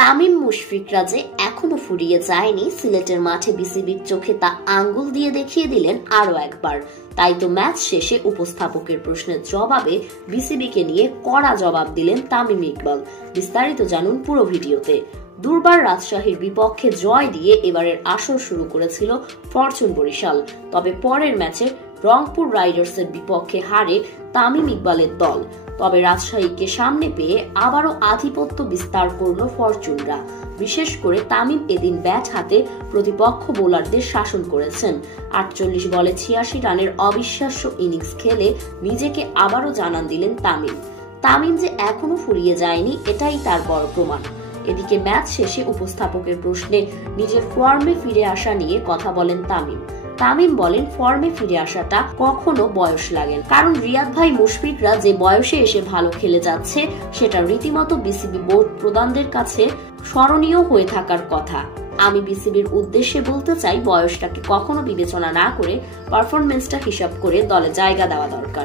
তামিম মুশফিকরা যে এখনো ফুরিয়ে যায়নি, সিলেটের মাঠে বিসিবির চোখে তা আঙ্গুল দিয়ে দেখিয়ে দিলেন আরো একবার। তাই তো ম্যাচ শেষে উপস্থাপকের প্রশ্নের জবাবে বিসিবিকে নিয়ে কড়া জবাব দিলেন তামিম ইকবাল। বিস্তারিত জানুন পুরো ভিডিওতে। দুর্বার রাজশাহীর বিপক্ষে জয় দিয়ে এবারের আসর শুরু করেছিল ফরচুন বরিশাল। তবে পরের ম্যাচে রংপুর রাইডার্সের বিপক্ষে হারে তামিম ইকবালের দল। তবে রাজশাহীকে সামনে পেয়ে আবারও আধিপত্য বিস্তার করল ফরচুনরা। বিশেষ করে তামিম এদিন ব্যাট হাতে প্রতিপক্ষ বোলারদের শাসন করেছেন। 48 বলে 86 রানের অবিশ্বাস্য ইনিংস খেলে নিজেকে আবারও জানান দিলেন তামিম যে এখনো ফুরিয়ে যায়নি, এটাই তার বড় প্রমাণ। এদিকে ম্যাচ শেষে উপস্থাপকের প্রশ্নে নিজের ফর্মে ফিরে আসা নিয়ে কথা বলেন তামিম বলেন, ফর্মে ফিরে আসাটা কখনো বয়স লাগে না, কারণ রিয়াদ ভাই মুশফিকরা যে বয়সে এসে ভালো খেলে যাচ্ছে সেটা রীতিমতো বিসিবি বোর্ড প্রধানদের কাছে স্মরণীয় হয়ে থাকার কথা। আমি বিসিবির উদ্দেশ্যে বলতে চাই, বয়সটাকে কখনো বিবেচনা না করে পারফরমেন্সটা হিসাব করে দলে জায়গা দেওয়া দরকার।